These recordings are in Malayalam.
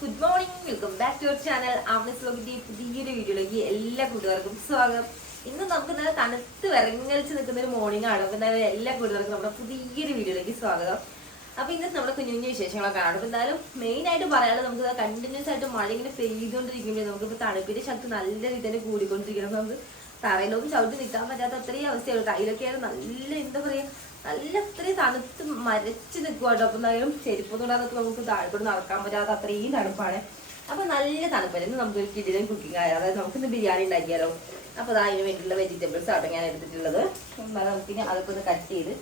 Good morning, welcome back to your channel. ആംനസ് വ്ലോഗിന്റെ പുതിയൊരു വീഡിയോയിലേക്ക് എല്ലാ കൂട്ടുകാർക്കും സ്വാഗതം. ഇന്ന് നമുക്ക് നല്ല തണുത്ത് വിറങ്ങലിച്ച് നിൽക്കുന്ന ഒരു മോർണിംഗ് ആണ്. അപ്പൊ എല്ലാ കൂട്ടുകാർക്കും നമ്മുടെ പുതിയൊരു വീഡിയോയിലേക്ക് സ്വാഗതം. അപ്പൊ ഇന്ന് നമ്മുടെ കുഞ്ഞു കുഞ്ഞു വിശേഷങ്ങളൊക്കെ ആണ്. അപ്പൊ എന്തായാലും മെയിൻ ആയിട്ട് പറയാനുള്ളത്, നമുക്ക് കണ്ടിന്യൂസ് ആയിട്ട് മഴ ഇങ്ങനെ പെയ്തുകൊണ്ടിരിക്കുമ്പോൾ നമുക്കിപ്പോൾ തണുപ്പിന്റെ ശക്തി നല്ല രീതിയിൽ തന്നെ കൂടിക്കൊണ്ടിരിക്കണം. നമുക്ക് തറയിലൊന്നും ചവിട്ടി നിൽക്കാൻ പറ്റാത്ത അത്രയും അവസ്ഥയാണ്. കയ്യിലൊക്കെയാണ് നല്ല എന്താ പറയാ, നല്ല അത്രയും തണുത്ത് മരച്ച് നിൽക്കുവാട്ടോ. അപ്പൊ എന്തായാലും ചെരുപ്പൊന്നും ഇടാന്നൊക്കെ നമുക്ക് താഴെക്കൂടെ നടക്കാൻ പറ്റാത്ത അത്രയും തണുപ്പാണ്. അപ്പൊ നല്ല തണുപ്പല്ലേ. ഇന്ന് നമുക്ക് ഒരു കിടിലൻ കുക്കിംഗ് ആയത്, അതായത് നമുക്കിന്ന് ബിരിയാണി ഉണ്ടാക്കിയാലോ. അപ്പൊ അതിന് വേണ്ടിയിട്ടുള്ള വെജിറ്റബിൾസ് ആണ് ഞാൻ എടുത്തിട്ടുള്ളത്. നമുക്കിനി അതൊക്കെ ഒന്ന് കട്ട് ചെയ്ത്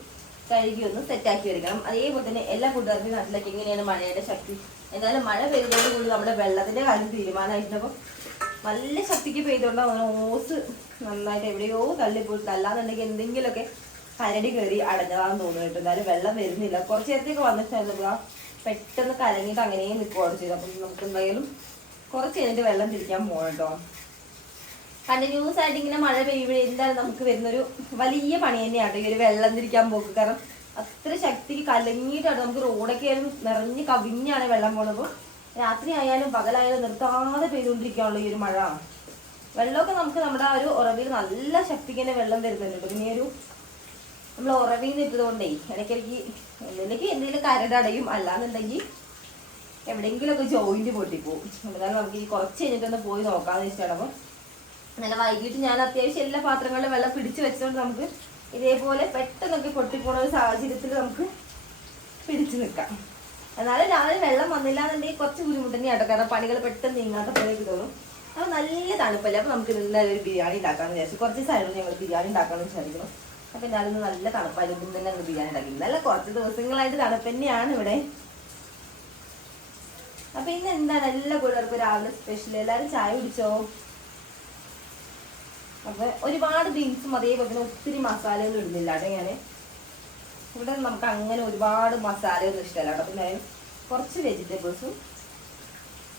കഴുകി ഒന്ന് സെറ്റാക്കി എടുക്കണം. അതേപോലെ തന്നെ എല്ലാ കൂട്ടുകാർക്കും നാട്ടിലേക്ക് എങ്ങനെയാണ് മഴയുടെ ശക്തി. എന്തായാലും മഴ പെയ്തതോട് കൂടി നമ്മുടെ വെള്ളത്തിന്റെ കാര്യം തീരുമാനമായിട്ടുണ്ട്. അപ്പം നല്ല ശക്തിക്ക് പെയ്തോണ്ടാണ് ഓസ് നന്നായിട്ട് എവിടെയോ തള്ളിപ്പോയിട്ട്, അല്ലാന്നുണ്ടെങ്കിൽ എന്തെങ്കിലുമൊക്കെ കരടി കയറി അടഞ്ഞതാണെന്ന് തോന്നുന്നു. എന്തായാലും വെള്ളം വരുന്നില്ല. കുറച്ച് നേരത്തേക്ക് വന്നിട്ടുണ്ടായിരുന്നു, പെട്ടെന്ന് കലങ്ങിയിട്ട് അങ്ങനെ നിൽക്കുകയാണ് ചെയ്തത്. അപ്പം നമുക്ക് എന്തായാലും കുറച്ച് കഴിഞ്ഞിട്ട് വെള്ളം തിരിക്കാൻ പോകണം കേട്ടോ. കണ്ടിന്യൂസ് ആയിട്ട് ഇങ്ങനെ മഴ പെയ്യുമ്പോൾ എന്തായാലും നമുക്ക് വരുന്നൊരു വലിയ പണി തന്നെയാണ് ഈ ഒരു വെള്ളം തിരിക്കാൻ പോക്ക്. കാരണം അത്ര ശക്തിക്ക് കലങ്ങിയിട്ടാണ് നമുക്ക് റോഡൊക്കെ ആയാലും നിറഞ്ഞ് കവിഞ്ഞാണ് വെള്ളം പോകുന്നത്. രാത്രി ആയാലും പകലായാലും നിർത്താതെ പെയ്തുകൊണ്ടിരിക്കുകയാണല്ലോ ഈ ഒരു മഴ. വെള്ളമൊക്കെ നമുക്ക് നമ്മുടെ ആ ഒരു ഉറവിൽ നല്ല ശക്തിക്ക് തന്നെ വെള്ളം വരുന്നുണ്ട്. പിന്നെ ഒരു നമ്മൾ ഉറവിൽ നിൽക്കുന്നതുകൊണ്ടേ ഇടയ്ക്കിടയ്ക്ക് ഒന്നിലേക്ക് എന്തെങ്കിലും കരടടയും, അല്ലാന്നുണ്ടെങ്കിൽ എവിടെയെങ്കിലുമൊക്കെ ജോയിന്റ് പൊട്ടിപ്പോവും. എന്തായാലും നമുക്ക് ഈ കുറച്ച് കഴിഞ്ഞിട്ടൊന്ന് പോയി നോക്കാമെന്ന് വെച്ചിട്ടാണ്. അപ്പം നല്ല വൈകിട്ട് ഞാൻ അത്യാവശ്യം എല്ലാ പാത്രങ്ങളിലും വെള്ളം പിടിച്ചു വെച്ചുകൊണ്ട് നമുക്ക് ഇതേപോലെ പെട്ടെന്നൊക്കെ പൊട്ടിപ്പോണ ഒരു സാഹചര്യത്തിൽ നമുക്ക് പിടിച്ചു നിൽക്കാം. എന്നാലും രാവിലെ വെള്ളം വന്നില്ല എന്നുണ്ടെങ്കിൽ കുറച്ച് ബുദ്ധിമുട്ട് തന്നെയാണ്. കാരണം പണികൾ പെട്ടെന്ന് നീങ്ങാത്ത പോലെയൊക്കെ തോന്നും. അപ്പോൾ നല്ല തണുപ്പല്ലേ. അപ്പോൾ നമുക്ക് ഇന്നലെ ഒരു ബിരിയാണി ഉണ്ടാക്കാമെന്ന് വിചാരിച്ചു. കുറച്ച് ദിവസമായിരുന്നു ഞങ്ങൾ ബിരിയാണി ഉണ്ടാക്കാമെന്ന് വിചാരിക്കുന്നു. അപ്പം ഞാനൊന്ന് നല്ല തണുപ്പായതുകൊണ്ട് തന്നെ ഞങ്ങൾ ബിരിയാണി ഉണ്ടാക്കി. ഇന്നലെ കുറച്ച് ദിവസങ്ങളായിട്ട് തണുപ്പ് തന്നെയാണ് ഇവിടെ. അപ്പം ഇന്ന് എന്താണ് എല്ലാ കൂട്ടുകാർക്കും രാവിലെ സ്പെഷ്യൽ? എല്ലാവരും ചായ കുടിച്ചോ? അപ്പം ഒരുപാട് ബീൻസും അതേപോലെ തന്നെ ഒത്തിരി മസാലയൊന്നും ഇടുന്നില്ല കേട്ടോ. ഞാൻ ഇവിടെ നമുക്ക് അങ്ങനെ ഒരുപാട് മസാലയൊന്നും ഇഷ്ടമല്ല കേട്ടോ. അപ്പം ഞാൻ കുറച്ച് വെജിറ്റബിൾസും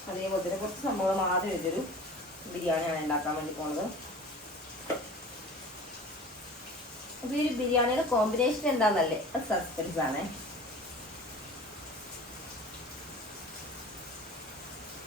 അതേപോലെ തന്നെ കുറച്ച് സംഭവങ്ങൾ മാത്രം ഇതൊരു ബിരിയാണിയാണ് ഉണ്ടാക്കാൻ വേണ്ടി പോണത്. അപ്പൊ ഈ ഒരു ബിരിയാണിയുടെ കോമ്പിനേഷൻ എന്താണെന്നല്ലേ, അത് സസ്പെൻസ് ആണ്.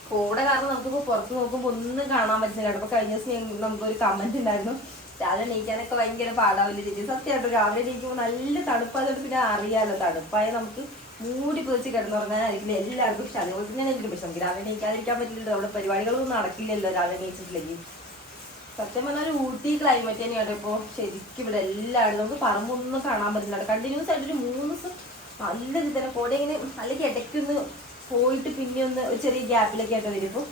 കൂടെ കാരണം നമുക്കിപ്പോൾ പുറത്ത് നോക്കുമ്പോൾ ഒന്നും കാണാൻ പറ്റുന്നില്ല. അപ്പൊ കഴിഞ്ഞ ദിവസം നമുക്കൊരു കമന്റ് ഉണ്ടായിരുന്നു, രാവിലെ എണീക്കാനൊക്കെ ഭയങ്കര പാടാവില്ല രീതി. സത്യമായിട്ട് രാവിലെ എണീക്കുമ്പോൾ നല്ല തണുപ്പായതുകൊണ്ട് പിന്നെ അറിയാലോ, തണുപ്പായ നമുക്ക് മൂടി പൊതിച്ച് കിടന്നുറങ്ങാനായിരിക്കില്ല എല്ലാവർക്കും ഇഷ്ടം. അതുപോലെ തന്നെയാണ് എനിക്ക് പക്ഷെ നമുക്ക് രാവിലെ എണീക്കാതിരിക്കാൻ പറ്റില്ലല്ലോ. അവിടെ പരിപാടികളൊന്നും നടക്കില്ലല്ലോ രാവിലെ എണീച്ചിട്ടില്ലെങ്കിൽ. സത്യം പറഞ്ഞാൽ ഒരു ഊട്ടി ക്ലൈമറ്റ് തന്നെയാണ് ഇപ്പോൾ ശരിക്കും ഇവിടെ എല്ലാവരും. നമുക്ക് പറമ്പൊന്നും കാണാൻ പറ്റില്ല. കണ്ടിന്യൂസ് ആയിട്ടൊരു 3 ദിവസം നല്ല രീതി തന്നെ കോട ഇങ്ങനെ അല്ലെങ്കിൽ ഇടയ്ക്കൊന്ന് പോയിട്ട് പിന്നെ ഒന്ന് ഒരു ചെറിയ ഗ്യാപ്പിലൊക്കെ ആയിട്ട് വരും. ഇപ്പോൾ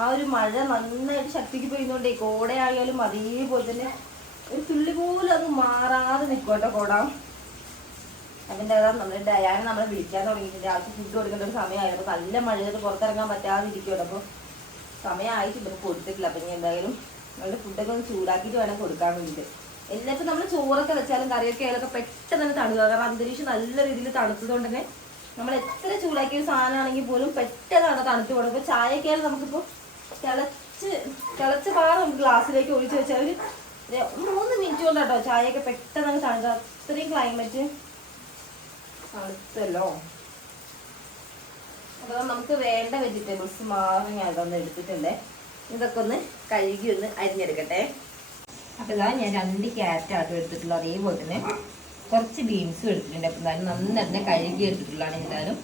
ആ ഒരു മഴ നന്നായിട്ട് ശക്തിക്ക് പെയ്യുന്നതുകൊണ്ടേ കോടയായാലും അതേപോലെ തന്നെ ഒരു തുള്ളി പോലും അത് മാറാതെ നിൽക്കും കേട്ടോ കോട. അതിൻ്റെ അതാ നമ്മുടെ ഡയാനെ നമ്മളെ വിളിക്കാൻ തുടങ്ങിയിട്ടുണ്ട്. ആൾക്ക് ഫുഡ് കൊടുക്കേണ്ട ഒരു സമയമായിരുന്നു. നല്ല മഴയത് പുറത്തിറങ്ങാൻ പറ്റാതെ ഇരിക്കുമല്ലോ. അപ്പോൾ സമയമായിട്ടുണ്ട്, ഇപ്പോൾ കൊടുത്തിട്ടില്ല. അപ്പം ഇനി എന്തായാലും നല്ല ഫുഡൊക്കെ ഒന്ന് ചൂടാക്കിയിട്ട് വേണം കൊടുക്കാൻ വേണ്ടിയിട്ട്. എന്നിട്ട് നമ്മൾ ചോറൊക്കെ വെച്ചാലും കറിയൊക്കെ ആയാലൊക്കെ പെട്ടെന്ന് തന്നെ തണുക്കുക. കാരണം അന്തരീക്ഷം നല്ല രീതിയിൽ തണുത്തതുകൊണ്ട് തന്നെ നമ്മൾ എത്ര ചൂടാക്കിയ സാധനമാണെങ്കിൽ പോലും പെട്ടെന്നാണ് തണുത്ത് പോകുന്നത്. ഇപ്പോൾ ചായയൊക്കെ ആയാലും നമുക്കിപ്പോൾ തിളച്ച പാറ നമുക്ക് ഗ്ലാസ്സിലേക്ക് ഒഴിച്ച് വെച്ചാൽ ഒരു 3 മിനിറ്റ് കൊണ്ട് കേട്ടോ ചായയൊക്കെ പെട്ടെന്ന് തണുക്കുക. അത്രയും ക്ലൈമറ്റ് തണുത്തല്ലോ. അപ്പോൾ നമുക്ക് വേണ്ട വെജിറ്റബിൾസ് മാറി ഞാൻ അതൊന്ന് എടുത്തിട്ടുണ്ട്. ഇതൊക്കെ ഒന്ന് കഴുകി ഒന്ന് അരിഞ്ഞെടുക്കട്ടെ. അപ്പോൾ ഇതാ ഞാൻ 2 ക്യാരറ്റാട്ടോ എടുത്തിട്ടുള്ളൂ. അതേപോലെ തന്നെ കുറച്ച് ബീൻസും എടുത്തിട്ടുണ്ട്. അപ്പോൾ എന്തായാലും നന്നായിട്ട് കഴുകി എടുത്തിട്ടുള്ളതാണ്. എന്തായാലും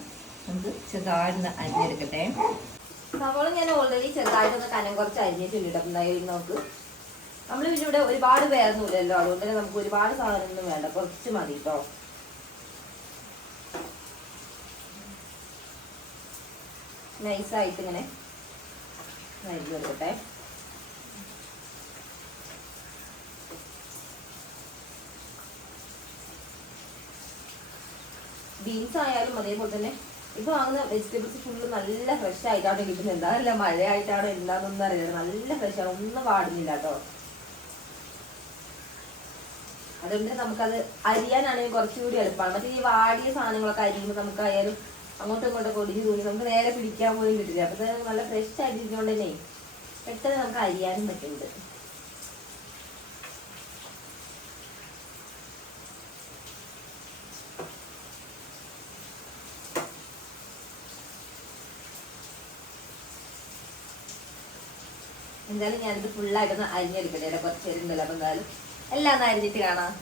നമുക്ക് ചെറുതായിട്ട് അരിഞ്ഞെടുക്കട്ടെ. സവോള ഞാൻ ഓൾറെഡി ചെറുതായിട്ടൊന്ന് കനം കുറച്ച് അരിഞ്ഞിട്ടുണ്ട്. അപ്പം എന്തായാലും നമുക്ക് നമ്മൾ പിന്നെ ഇവിടെ ഒരുപാട് പേരൊന്നുമില്ലല്ലോ, അതുകൊണ്ട് തന്നെ നമുക്ക് ഒരുപാട് സാധനമൊന്നും വേണ്ട, കുറച്ച് മതി കേട്ടോ. നൈസായിട്ട് ഇങ്ങനെ അരിഞ്ഞെടുക്കട്ടെ. ബീൻസ് ആയാലും അതേപോലെ തന്നെ ഇപ്പൊ വാങ്ങുന്ന വെജിറ്റബിൾസ് ഫുള്ള് നല്ല ഫ്രഷ് ആയിട്ടാണ് കിട്ടുന്നത്. എന്താണല്ല മഴയായിട്ടാണോ എന്താണെന്നൊന്നും അറിയില്ല, നല്ല ഫ്രഷ് ആണ്, ഒന്നും പാടുന്നില്ല കേട്ടോ. അതുകൊണ്ട് നമുക്കത് അരിയാനാണെങ്കിൽ കുറച്ചുകൂടി എളുപ്പമാണ്. മറ്റേ ഈ വാടിയ സാധനങ്ങളൊക്കെ അരിയുമ്പോൾ നമുക്കായാലും അങ്ങോട്ടും ഇങ്ങോട്ടൊക്കെ ഒടിഞ്ഞു തോന്നി നമുക്ക് നേരെ പിടിക്കാൻ പോലും കിട്ടില്ല. അപ്പൊ ഇത് നല്ല ഫ്രഷ് ആയിട്ടിരിക്കുന്നതുകൊണ്ട് തന്നെ പെട്ടെന്ന് നമുക്ക് അരിയാനും പറ്റുന്നുണ്ട്. എന്തായാലും ഞാനിത് ഫുള്ളായിട്ടൊന്ന് അരിഞ്ഞെടുക്കട്ടെ, കുറച്ച് നേരം. അപ്പൊ എന്തായാലും എല്ലാം ഒന്ന് അരിഞ്ഞിട്ട് കാണാം.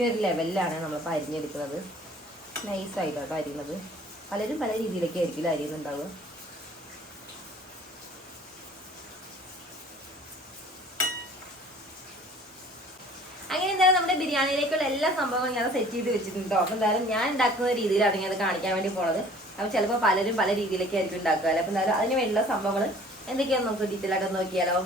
ഈ ഒരു ലെവലിലാണ് നമ്മളിപ്പോൾ അരിഞ്ഞെടുക്കുന്നത്. നൈസായിട്ടോ അരിയുന്നത്. പലരും പല രീതിയിലൊക്കെ ആയിരിക്കില്ല അരിയുന്നുണ്ടാവുക. അങ്ങനെ എന്തായാലും നമ്മുടെ ബിരിയാണിയിലേക്കുള്ള എല്ലാ സംഭവങ്ങളും ഞാൻ സെറ്റ് ചെയ്ത് വെച്ചിട്ടുണ്ടോ. അപ്പോൾ എന്തായാലും ഞാൻ ഉണ്ടാക്കുന്ന രീതിയിലാണ് ഞാൻ അത് കാണിക്കാൻ വേണ്ടി പോണത്. അപ്പോൾ ചിലപ്പോൾ പലരും പല രീതിയിലൊക്കെ ആയിരിക്കും ഉണ്ടാക്കുക. അപ്പോൾ എന്തായാലും അതിന് വേണ്ടിയുള്ള സംഭവങ്ങൾ എന്തൊക്കെയാണെന്ന് നമുക്ക് ഡീറ്റെയിൽ ആയിട്ട് നോക്കിയാലോ.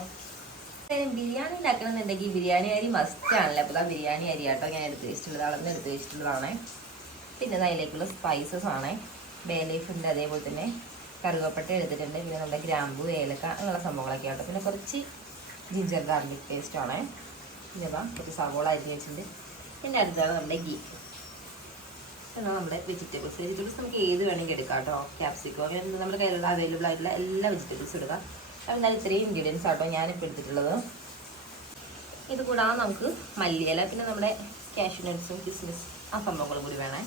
ബിരിയാണി ഉണ്ടാക്കണമെന്നുണ്ടെങ്കിൽ ബിരിയാണി അരി മസ്റ്റ് ആണല്ലോ. അപ്പോൾ ആ ബിരിയാണി അരി ആട്ടോ ഞാൻ എടുത്ത് വെച്ചിട്ടുള്ളത്, അളന്ന് എടുത്ത് വെച്ചിട്ടുള്ളതാണ്. പിന്നെ അതിലേക്കുള്ള സ്പൈസസ് ആണ്. ബേ ലീഫ് ഉണ്ട്, അതേപോലെ തന്നെ കറുവപ്പട്ട എടുത്തിട്ടുണ്ട്. പിന്നെ നമ്മുടെ ഗ്രാമ്പു, ഏലക്ക അങ്ങനെയുള്ള സംഭവങ്ങളൊക്കെ ആട്ടോ. പിന്നെ കുറച്ച് ജിഞ്ചർ ഗാർലിക് പേസ്റ്റ് ആണ്. പിന്നെ കുറച്ച് സവോള അരിഞ്ഞ് വെച്ചിട്ടുണ്ട്. പിന്നെ അടുത്താണ് നമ്മുടെ ഗീ. എന്നാൽ നമ്മുടെ വെജിറ്റബിൾസ് നമുക്ക് ഏത് വേണമെങ്കിൽ എടുക്കാം കേട്ടോ. ക്യാപ്സിക്കോ അങ്ങനെ നമ്മുടെ കയ്യിലുള്ള അവൈലബിൾ ആയിട്ടുള്ള എല്ലാ വെജിറ്റബിൾസും എടുക്കാം. അപ്പോൾ എന്നാൽ ഇത്രയും ഇൻഗ്രീഡിയൻസ് ആട്ടോ ഞാനിപ്പോൾ എടുത്തിട്ടുള്ളത്. ഇത് കൂടാതെ നമുക്ക് മല്ലിയില, പിന്നെ നമ്മുടെ കാഷ്യൂ നട്ട്സും കിസ്മിസ് ആ സംഭവങ്ങളും കൂടി വേണേ.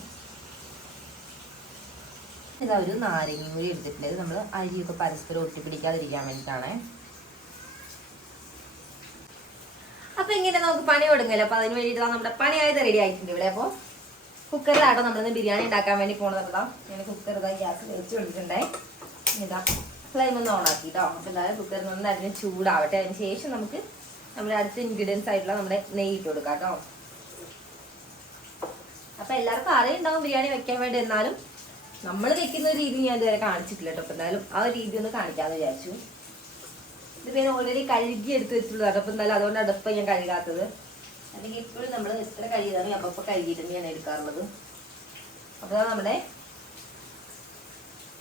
ഇതാ ഒരു നാരങ്ങയും കൂടി എടുത്തിട്ടുണ്ട്. ഇത് നമ്മൾ അരിയൊക്കെ പരസ്പരം ഒട്ടിപ്പിടിക്കാതിരിക്കാൻ വേണ്ടിയിട്ടാണ്. അപ്പോൾ ഇങ്ങനെ നമുക്ക് പണി കൊടുങ്ങല്ലോ. അപ്പോൾ അതിന് വേണ്ടിയിട്ട് നമ്മുടെ പണിയായത് റെഡി ആയിട്ടുണ്ട് ഇവിടെ. അപ്പോൾ കുക്കറിലാട്ടോ നമ്മളിന്ന് ബിരിയാണി ഉണ്ടാക്കാൻ വേണ്ടി പോണത്. ഞാൻ കുക്കർ ഇതാ ഗ്യാസിൽ വെച്ച് കൊടുത്തിട്ടുണ്ടേ. ഇതാ ഫ്ലെയിം ഒന്ന് ഓൺ ആക്കിട്ടോ. അപ്പോൾ എന്തായാലും കുക്കറിൽ നിന്ന് അതിന് ചൂടാവട്ടെ. അതിന് ശേഷം നമുക്ക് നമ്മുടെ അടുത്ത ഇൻഗ്രീഡിയൻസ് ആയിട്ടുള്ള നമ്മുടെ നെയ്യ് ഇട്ട് കൊടുക്കാം കേട്ടോ. അപ്പോൾ എല്ലാവർക്കും അറിയുണ്ടാവും ബിരിയാണി വെക്കാൻ വേണ്ടി. എന്നാലും നമ്മൾ വെക്കുന്ന ഒരു രീതി ഞാൻ ഇതുവരെ കാണിച്ചിട്ടില്ല കേട്ടോ. അപ്പോൾ എന്തായാലും ആ ഒരു രീതി ഒന്ന് കാണിക്കാമെന്ന് വിചാരിച്ചു. ഇത് പിന്നെ ഓൾറെഡി കഴുകി എടുത്ത് വെച്ചിട്ടുള്ളൂ. അപ്പോൾ എന്തായാലും അതുകൊണ്ട് അടുപ്പം ഞാൻ കഴുകാത്തത്. അല്ലെങ്കിൽ ഇപ്പോഴും നമ്മൾ എത്ര കഴുകിയതാണ് അപ്പോൾ കഴുകിയിട്ട് ഞാൻ എടുക്കാറുള്ളത്. അപ്പോൾ നമ്മുടെ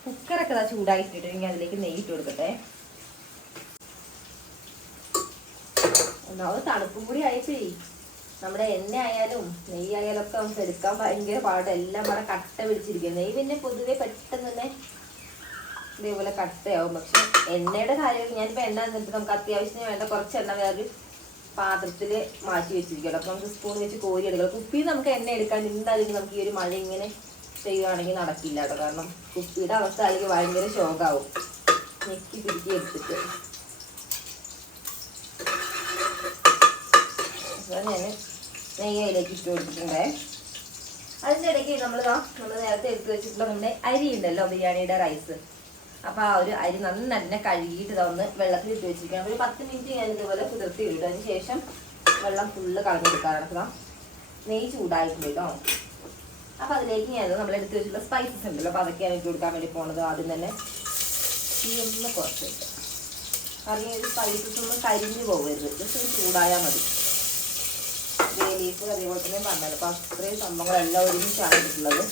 കുക്കറൊക്കെ ചൂടായിട്ടിട്ട് ഇനി അതിലേക്ക് നെയ്യിട്ട് കൊടുക്കട്ടെ. ഒന്നാമത് തണുപ്പും കൂടി ആയിട്ടേ നമ്മുടെ എണ്ണ ആയാലും നെയ്യ് ആയാലും ഒക്കെ നമുക്ക് എടുക്കാൻ ഭയങ്കര പാട്. എല്ലാം വളരെ കട്ട പിടിച്ചിരിക്കും. നെയ്യ് പിന്നെ പൊതുവെ പെട്ടെന്ന് തന്നെ ഇതേപോലെ കട്ടയാവും. പക്ഷെ എണ്ണയുടെ കാര്യം ഞാനിപ്പോൾ എണ്ണ എന്നിട്ട് നമുക്ക് അത്യാവശ്യത്തിന് വേണ്ട കുറച്ച് എണ്ണ വേറൊരു പാത്രത്തിൽ മാറ്റി വെച്ചിരിക്കുകയുള്ളൂ. അപ്പോൾ നമുക്ക് സ്പൂൺ വെച്ച് കോരി എടുക്കാം. കുപ്പിയിൽ നമുക്ക് എണ്ണ എടുക്കാൻ എന്തായാലും നമുക്ക് ഈ ഒരു മഴ ഇങ്ങനെ ചെയ്യുകയാണെങ്കിൽ നടക്കില്ല കേട്ടോ. കാരണം കുപ്പിയുടെ അവസ്ഥ അല്ലെങ്കിൽ ഭയങ്കര ഷോക്കാവും. ഞെക്കി പിടിക്കി എടുത്തിട്ട് അപ്പോൾ ഞാൻ നെയ്യ് അതിലേക്ക് ഇട്ട് കൊടുത്തിട്ടുണ്ടേ. അതിൻ്റെ ഇടയ്ക്ക് നമ്മൾ നേരത്തെ എടുത്ത് വെച്ചിട്ടുള്ള നമ്മുടെ അരി ഉണ്ടല്ലോ, ബിരിയാണിയുടെ റൈസ്. അപ്പോൾ ആ ഒരു അരി നന്നെ കഴുകിയിട്ട് ഇതൊന്ന് വെള്ളത്തിൽ ഇട്ട് വെച്ചിരിക്കണം. ഒരു 10 മിനിറ്റ് ഞാൻ ഇതുപോലെ കുതിർത്തി ഇടും. അതിന് ശേഷം വെള്ളം ഫുള്ള് കളഞ്ഞെടുക്കാറുണ്ട്. നെയ്യ് ചൂടായിട്ടുണ്ട് കേട്ടോ. അപ്പോൾ അതിലേക്ക് ഞാൻ നമ്മൾ എടുത്ത് വെച്ചിട്ടുള്ള സ്പൈസസ് ഉണ്ടല്ലോ, അപ്പോൾ അതൊക്കെയാണ് ഇട്ട് കൊടുക്കാൻ വേണ്ടി പോകുന്നത്. ആദ്യം തന്നെ തീ ഒന്ന് കുറച്ചിട്ട് കാരണം ഈ സ്പൈസസ് ഒന്നും കരിഞ്ഞു പോകരുത്. ജസ്റ്റ് ഒന്ന് ചൂടായാൽ മതി. ബേ ലീഫ് അതേപോലെ തന്നെ പറഞ്ഞത്. അപ്പോൾ അത്രയും സംഭവങ്ങളെല്ലാം ഒരുമിച്ചാണ് എടുക്കുന്നത്.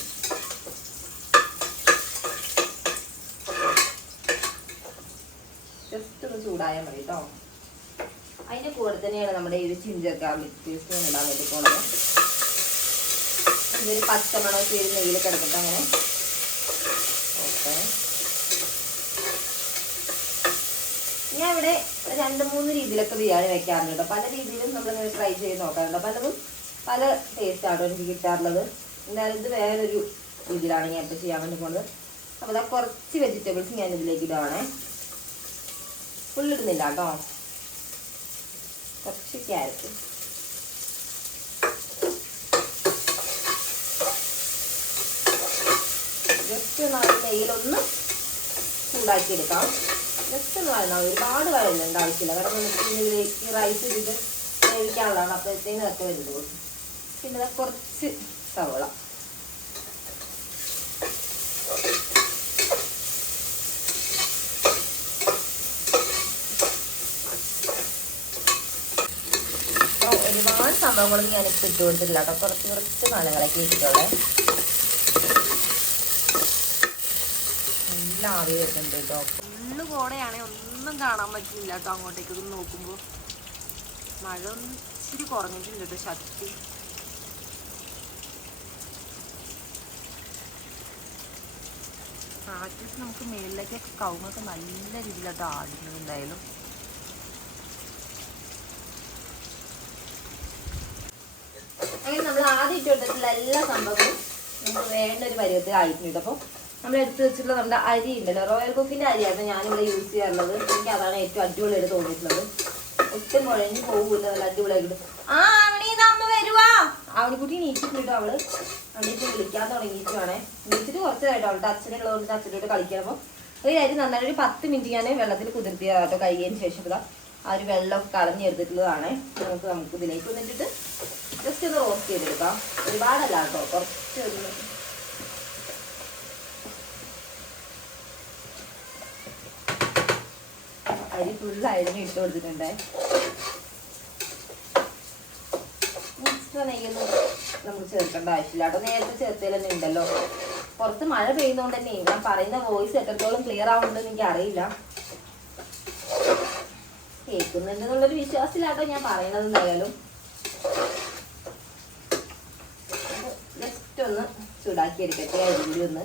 ജസ്റ്റ് ഒന്ന് ചൂടായാൽ മതി കേട്ടോ. അതിൻ്റെ കൂടെ തന്നെയാണ് നമ്മുടെ ഈ ജിഞ്ചർ ഗാർലിക് പേസ്റ്റ് ഞാൻ ഇടാൻ വേണ്ടി പോകുന്നത്. ഇതൊരു പച്ചമണമൊക്കെ ഒരു നെയ്യിൽ കിടന്നിട്ട് അങ്ങനെ ഓക്കെ. ഞാൻ ഇവിടെ 2-3 രീതിയിലൊക്കെ ബിരിയാണി വെക്കാറുണ്ട് കേട്ടോ. പല രീതിയിലും നമ്മളിങ്ങനെ ട്രൈ ചെയ്ത് നോക്കാറുണ്ട്. പലതും പല ടേസ്റ്റാണ് എനിക്ക് കിട്ടാറുള്ളത്. എന്തായാലും ഇത് വേറൊരു രീതിയിലാണ് ഞാൻ ഇപ്പോൾ ചെയ്യാൻ വേണ്ടി പോകുന്നത്. അപ്പോൾ അതാ കുറച്ച് വെജിറ്റബിൾസ് ഞാൻ ഇതിലേക്ക് ഇടുവാണേ. ഫുള്ളിടുന്നില്ല കേട്ടോ. കുറച്ച് ക്യാരറ്റ്, ജസ്റ്റ് ഒന്ന് നെയ്യിലൊന്ന് ചൂടാക്കിയെടുക്കാം. ജസ്റ്റ് ഒന്ന് വഴണം. ഒരുപാട് വഴങ്ങേണ്ട ആവശ്യമില്ല. കാരണം നമുക്ക് ഈ റൈസ് ഇതിട്ട് വേവിക്കാനുള്ളതാണ്. അപ്പോഴത്തേന് ഇതൊക്കെ വരുന്നത്. പിന്നെ കുറച്ച് സവോള, ഒരുപാട് സംഭവങ്ങളൊന്നും ഞാനിപ്പോൾ ഇട്ട് കൊടുത്തിട്ടില്ല കേട്ടോ. കുറച്ച് സാധനങ്ങളൊക്കെ ഇട്ടിട്ടുള്ളേ. നല്ല ആവി വരുന്നുണ്ട് കേട്ടോ. ഫുള്ള് കോടയാണെങ്കിൽ ഒന്നും കാണാൻ പറ്റില്ല കേട്ടോ. അങ്ങോട്ടേക്ക് നോക്കുമ്പോൾ മഴ ഒന്ന് ഇച്ചിരി കുറഞ്ഞിട്ടുണ്ട് കേട്ടോ ശക്തി. കാറ്റത്ത് നമുക്ക് മേളിലേക്കൊക്കെ കവുങ്ങൊക്കെ നല്ല രീതിയിലാട്ടോ ആടുന്നത്. എന്തായാലും അങ്ങനെ നമ്മൾ ആദ്യം ഇട്ട് കൊടുത്തിട്ടുള്ള എല്ലാ സംഭവങ്ങളും നമുക്ക് വേണ്ട ഒരു പരുവത്തിൽ ആയിട്ടുണ്ട്. അപ്പോൾ നമ്മൾ എടുത്ത് വെച്ചിട്ടുള്ള നമ്മുടെ അരി ഉണ്ടല്ലോ, റോയൽ കുക്കിൻ്റെ അരിയാണ് ഞാനിവിടെ യൂസ് ചെയ്യാറുള്ളത്. എനിക്ക് അതാണ് ഏറ്റവും അടിപൊളിയായിട്ട് തോന്നിയിട്ടുള്ളത്. ഒട്ടും കുഴഞ്ഞ് പോകില്ല, നല്ല അടിപൊളിയായിട്ട്. ആ അവണീന്ന് അമ്മ വരുവാ. അവണിക്കുട്ടി നീച്ചിട്ടുണ്ടോ? അവള് അവണിക്ക് വിളിക്കാൻ തുടങ്ങിയിട്ടുവാണേ. നീച്ചിട്ട് കുറച്ചതായിട്ടോ അവളുടെ അച്ഛനുള്ളതുകൊണ്ട് അച്ഛനോട് കളിക്കണം. അപ്പോൾ ഒരു അരി നന്നായിട്ട് ഒരു 10 മിനിറ്റ് ഞാൻ വെള്ളത്തിൽ കുതിർത്തിയതാട്ടോ. കഴുകിയതിന് ശേഷം ഇതാ ആ ഒരു വെള്ളം കളഞ്ഞെടുത്തിട്ടുള്ളതാണ്. നമുക്ക് ഇതിലേക്ക് വന്നിട്ട് ജസ്റ്റ് ഒന്ന് റോസ്റ്റ് ചെയ്തെടുക്കാം. ഒരുപാടല്ല കേട്ടോ, കുറച്ച് അരി ഫുള്ള് അരിഞ്ഞ് ഇട്ട് കൊടുത്തിട്ടുണ്ടേ. എക്സ്ട്രാ നെയ്യൊന്നും നമുക്ക് ചേർക്കേണ്ട ആവശ്യമില്ല കേട്ടോ, നേരത്തെ ചേർത്തതിൽ തന്നെ ഉണ്ടല്ലോ. പുറത്ത് മഴ പെയ്യുന്നതുകൊണ്ട് തന്നെ ഞാൻ പറയുന്ന വോയിസ് എത്രത്തോളം ക്ലിയർ ആവുന്നുണ്ടെന്ന് എനിക്ക് അറിയില്ല. കേൾക്കുന്നുണ്ടെന്നുള്ളൊരു വിശ്വാസത്തിലാട്ടോ ഞാൻ പറയണത്. എന്തായാലും ജസ്റ്റ് ഒന്ന് ചൂടാക്കി എടുക്കട്ടെ അരിയിൽ ഒന്ന്.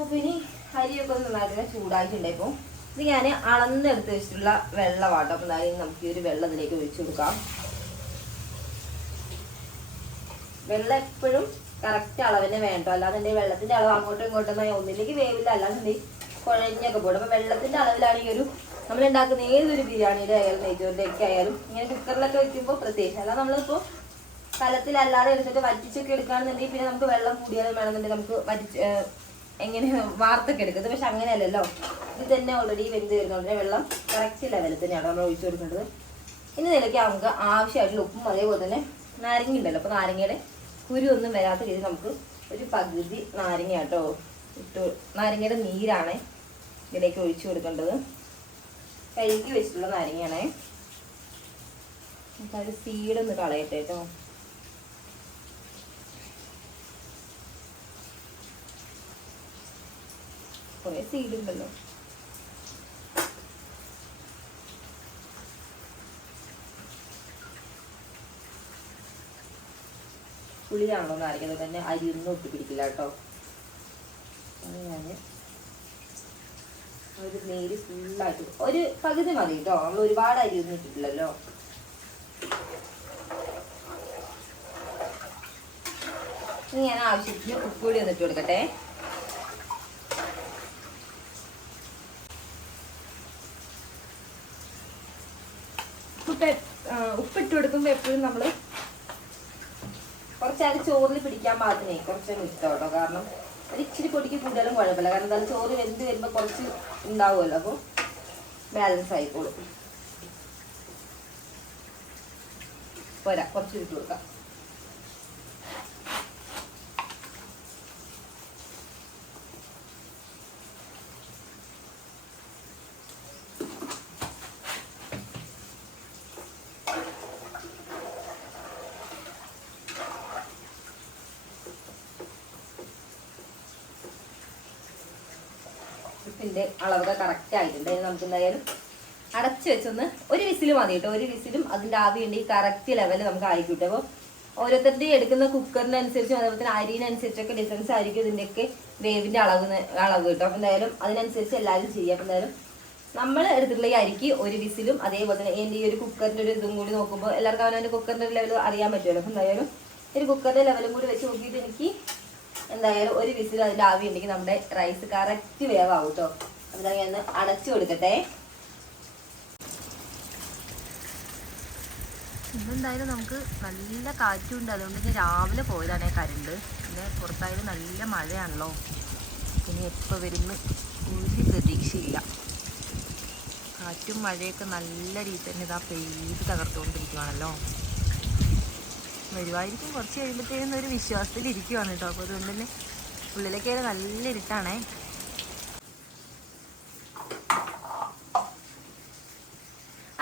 അപ്പൊ ഇനി അരിയൊക്കെ ഒന്ന് നന്നായിട്ട് ചൂടാക്കിയിട്ടുണ്ട്. ഇപ്പോൾ ഇത് ഞാൻ അളന്നെടുത്ത് വെച്ചിട്ടുള്ള വെള്ളമാട്ടോ. അപ്പൊ എന്തായാലും നമുക്ക് ഈ ഒരു വെള്ളം ഇതിലേക്ക് ഒഴിച്ചു കൊടുക്കാം. വെള്ളം എപ്പോഴും കറക്റ്റ് അളവിനെ വേണ്ടോ, അല്ലാതെ വെള്ളത്തിന്റെ അളവ് അങ്ങോട്ടും ഇങ്ങോട്ടും ഒന്നിലേക്ക് വേവില്ല, അല്ലാന്നുണ്ടെങ്കിൽ കുഴഞ്ഞൊക്കെ പോടും. അപ്പൊ വെള്ളത്തിന്റെ അളവിലാണ് ഈ ഒരു നമ്മൾ ഉണ്ടാക്കുന്ന ഏതൊരു ബിരിയാണിയുടെ ആയാലും നെയ്ച്ചോറിന്റെ ഒക്കെ ആയാലും ഇങ്ങനെ കുക്കറിലൊക്കെ വെക്കുമ്പോൾ പ്രത്യേകിച്ച്. അല്ല നമ്മളിപ്പോ കലത്തിലല്ലാതെ എടുത്തിട്ട് വറ്റിച്ചൊക്കെ എടുക്കുകയാണെന്നുണ്ടെങ്കിൽ പിന്നെ നമുക്ക് വെള്ളം കൂടിയാലും വേണമെന്നുണ്ടെങ്കിൽ നമുക്ക് എങ്ങനെ വാർത്തൊക്കെ എടുക്കുന്നത്. പക്ഷെ അങ്ങനെയല്ലല്ലോ, ഇത് തന്നെ ഓൾറെഡി വെന്ത് വരുന്നതുകൊണ്ട് വെള്ളം കറക്റ്റ് ലെവലിൽ തന്നെയാണ് നമ്മൾ ഒഴിച്ചു കൊടുക്കേണ്ടത്. ഇനി നിലയ്ക്ക് നമുക്ക് ആവശ്യമായിട്ടുള്ള ഉപ്പും അതേപോലെ തന്നെ നാരങ്ങ ഉണ്ടല്ലോ. അപ്പോൾ നാരങ്ങയുടെ കുരു ഒന്നും വരാത്ത രീതിയിൽ നമുക്ക് ഒരു പകുതി നാരങ്ങ കേട്ടോ നാരങ്ങയുടെ നീരാണ് ഇതിലേക്ക് ഒഴിച്ചു കൊടുക്കേണ്ടത്. കഴുകി വെച്ചിട്ടുള്ള നാരങ്ങയാണേ. നമുക്കൊരു സീഡൊന്ന് കളയട്ടെ കേട്ടോ. കുറേ സീഡുണ്ടല്ലോ. പുളിയാണല്ലോ നാരങ്ങ, തന്നെ അരിയൊന്നും ഒട്ടിപ്പിടിക്കില്ല കേട്ടോ. ഞാൻ ഒരു നീര് ഫുള്ളായിട്ട് ഒരു പകുതി മതി കേട്ടോ, നമ്മൾ ഒരുപാട് അരിയൊന്നും ഇട്ടിട്ടില്ലല്ലോ. ഇനി ഞാൻ ആവശ്യത്തിന് ഉപ്പ് കൂടി വന്നിട്ട് കൊടുക്കട്ടെ. ഉപ്പിട്ട് കൊടുക്കുമ്പോൾ എപ്പോഴും നമ്മൾ കുറച്ചത് ചോറിൽ പിടിക്കാൻ പാകത്തിനേ കുറച്ചൊന്നും ഇഷ്ടം കേട്ടോ. കാരണം ഒരു ഇച്ചിരി പൊടിക്ക് കൂടുതലും കുഴപ്പമില്ല, കാരണം എന്തായാലും ചോറ് വെന്ത് വരുമ്പോൾ കുറച്ച് ഉണ്ടാവുമല്ലോ, അപ്പോൾ ബാലൻസ് ആയിക്കോളും. പോരാ, കുറച്ച് ഇട്ട് കൊടുക്കാം. ഉപ്പിൻ്റെ അളവൊക്കെ കറക്റ്റ് ആയിട്ടുണ്ട്. നമുക്ക് എന്തായാലും അടച്ചു വെച്ചൊന്ന് ഒരു വിസിൽ മതി കേട്ടോ. ഒരു വിസിലും അതിൻ്റെ ആവി ഉണ്ട് ഈ കറക്റ്റ് ലെവലിൽ നമുക്ക് ആയി കിട്ടും. അപ്പോൾ ഓരോരുത്തരുടെയും എടുക്കുന്ന കുക്കറിനനുസരിച്ചും അതേപോലെ തന്നെ അരിനനുസരിച്ചൊക്കെ ഡിഫറൻസ് ആയിരിക്കും ഇതിൻ്റെയൊക്കെ വേവിൻ്റെ അളവ് കിട്ടും. അപ്പം എന്തായാലും അതിനനുസരിച്ച് എല്ലാവരും ചെയ്യുക. അപ്പം എന്തായാലും നമ്മൾ എടുത്തിട്ടുള്ള ഈ അരിക്ക് ഒരു വിസിലും അതേപോലെ തന്നെ എൻ്റെ ഈ ഒരു കുക്കറിൻ്റെ ഒരു ഇതും കൂടി നോക്കുമ്പോൾ എല്ലാവർക്കും അവനവൻ്റെ കുക്കറിൻ്റെ ഒരു ലെവൽ അറിയാൻ പറ്റുമല്ലോ. അപ്പം എന്തായാലും ഒരു കുക്കറിൻ്റെ ലെവലും കൂടി വെച്ച് നോക്കിയിട്ട് എനിക്ക് എന്തായാലും ഒരു വിസിൽ അതിൻ്റെ ആവി ഉണ്ടെങ്കിൽ നമ്മുടെ റൈസ് കറക്റ്റ് വേവാകും കേട്ടോ. അപ്പം ഞാൻ അടച്ചു കൊടുക്കട്ടെ. ഇന്നെന്തായാലും നമുക്ക് നല്ല കാറ്റുണ്ട്, അതുകൊണ്ട് ഞാൻ രാവിലെ പോയതാണ് കരണ്ട്. പിന്നെ പുറത്തായാലും നല്ല മഴയാണല്ലോ, പിന്നെ എപ്പോൾ വരുന്ന ഒരു പ്രതീക്ഷയില്ല. കാറ്റും മഴയൊക്കെ നല്ല രീതിയിൽ തന്നെ ഇതാ പെയ്ത് തകർത്തുകൊണ്ടിരിക്കുകയാണല്ലോ. വരുമായിരിക്കും കുറച്ച് കഴിയുമ്പോഴത്തേനും ഒരു വിശ്വാസത്തിലിരിക്കുവാണ് കേട്ടോ. അപ്പോൾ അതുകൊണ്ട് തന്നെ ഉള്ളിലേക്കൊക്കെ നല്ല ഇരുട്ടാണേ.